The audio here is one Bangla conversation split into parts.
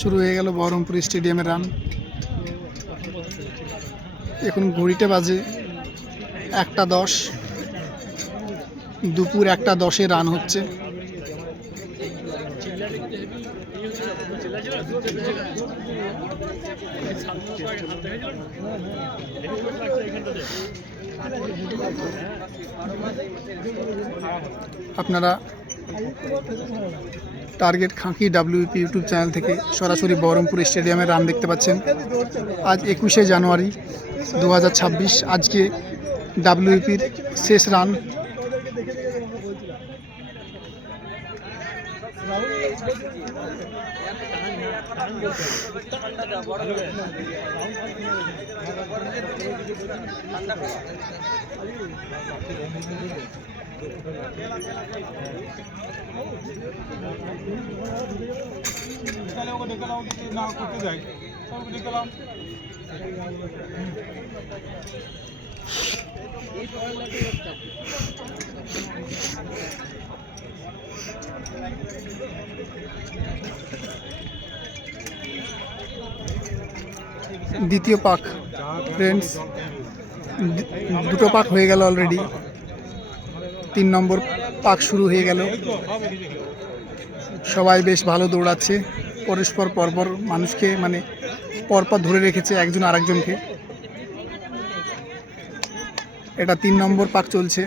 শুরু হয়ে গেল বহরমপুর স্টেডিয়ামের রান। এখন ঘড়িতে বাজে 1:10, দুপুর 1:10-এ রান হচ্ছে। আপনারা টার্গেট খাঁকি WP ইউটিউব চ্যানেল থেকে সরাসরি বহরমপুর স্টেডিয়ামের রান দেখতে পাচ্ছেন। আজ 21শে জানুয়ারি 2026। আজকে WPর শেষ রান। দ্বিতীয় পাক ফ্রেন্ডস, দুটো পাক হয়ে গেল অলরেডি। 3 নম্বর পাক শুরু হয়ে গেল। সবাই বেশ ভালো দৌড়াচ্ছে, পরপর মানুষকে মানে পরপর ধরে রেখেছে একজন আরেকজনকে। এটা 3 নম্বর পাক চলছে।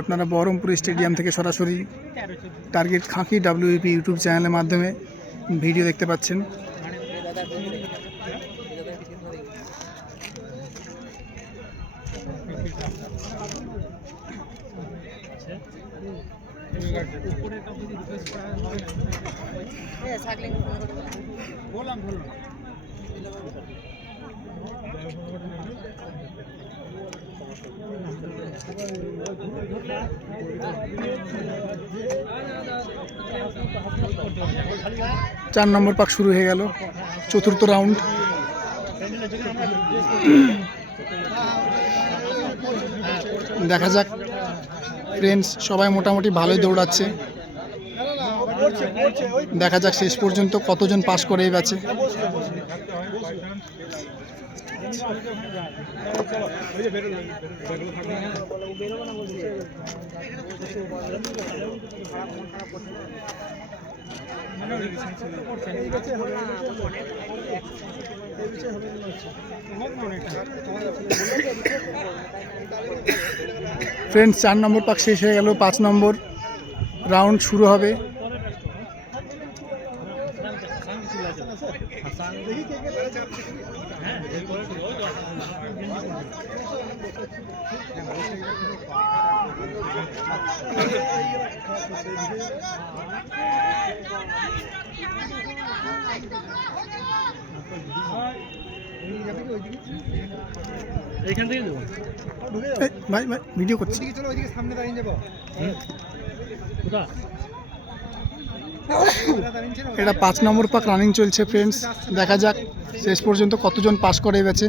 আপনারা বহরমপুর স্টেডিয়াম থেকে সরাসরি টার্গেট খাঁকি WP ইউটিউব চ্যানেলের মাধ্যমে ভিডিও দেখতে পাচ্ছেন। চার নম্বর পাক শুরু হয়ে গেল, চতুর্থ রাউন্ড। দেখা যাক ফ্রেন্ডস, সবাই মোটামুটি ভালোই দৌড়াচ্ছে। দেখা যাক শেষ পর্যন্ত কতজন পাস করে এই ব্যাচে। ফ্রেন্ডস, 4 নম্বর পাক শেষ হয়ে গেল, 5 নম্বর রাউন্ড শুরু হবে। এইখান থেকে দেবো ভাই ভিডিও করছি। এটা 5 নম্বর পাক রানিং চলছে ফ্রেন্ডস। দেখা যাক শেষ পর্যন্ত কতজন পাস করে গেছে।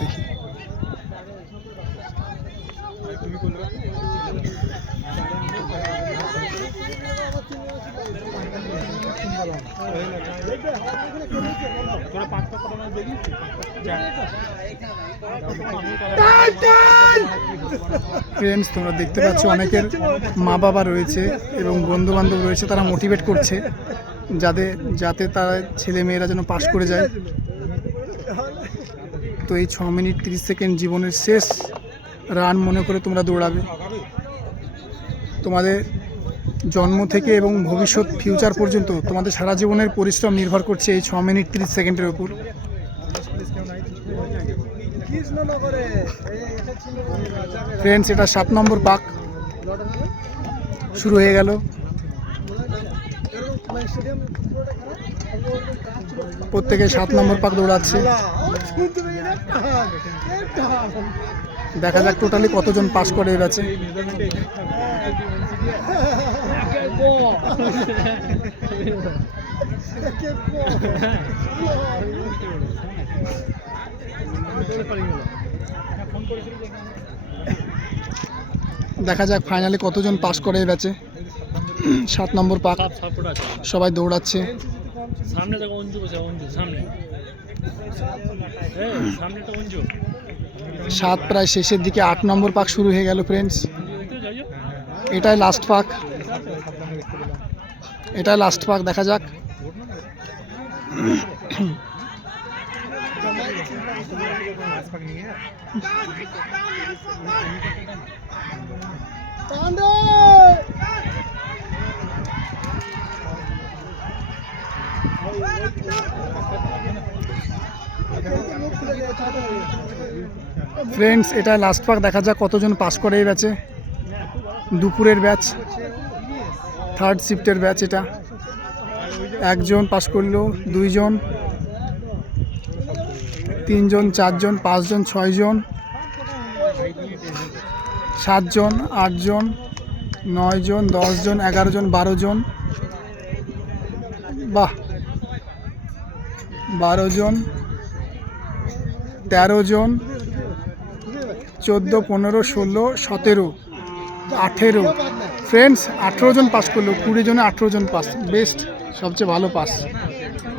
দেখি ফ্রেন্ডস, তোমরা দেখতে পাচ্ছ অনেকের মা বাবা রয়েছে এবং বন্ধু বান্ধব রয়েছে, তারা মোটিভেট করছে যাতে তারা ছেলে মেয়েরা যেন পাস করে যায়। তো এই 6 মিনিট 30 সেকেন্ড জীবনের শেষ রান মনে করে তোমরা দৌড়াবে। তোমাদের জন্ম থেকে এবং ভবিষ্যৎ ফিউচার পর্যন্ত তোমাদের সারা জীবনের পরিশ্রম নির্ভর করছে এই 6 মিনিট 30 সেকেন্ডের উপর। ফ্রেন্ডস, এটা 7 নম্বর পাক শুরু হয়ে গেল। প্রত্যেকে 7 নম্বর পাক দৌড়াচ্ছে। দেখা যাক টোটালি কতজন পাস করে এই ব্যাচে। দেখা যাক ফাইনালে কতজন পাস করে এই ব্যাচে। 7 নম্বর পাক, সবাই দৌড়াচ্ছে। সামনে দেখো অঞ্জু বসে, অঞ্জু সামনে, সামনেটা অঞ্জু। 7 প্রায় শেষের দিকে, 8 নম্বর পাক শুরু হয়ে গেল ফ্রেন্ডস। এটাই লাস্ট পাক, এটাই লাস্ট পাক, দেখা যাক। ফ্রেন্ডস এটা লাস্ট পাক, দেখা যাক কতজন পাস করে এই ব্যাচে। দুপুরের ব্যাচ, 3rd শিফটের ব্যাচ এটা। 1 জন পাস করলো, 2 জন, 3 জন, 4 জন, 5 জন, 6 জন, 7 জন, 8 জন, 9 জন, 10 জন, 11 জন, 12 জন, বাহ, 12 জন, 13 জন, 14, 15, 16, 17, 18। ফ্রেন্ডস 18 জন পাস করলো, 20 জনে 18 জন পাস, বেস্ট, সবচেয়ে ভালো পাস।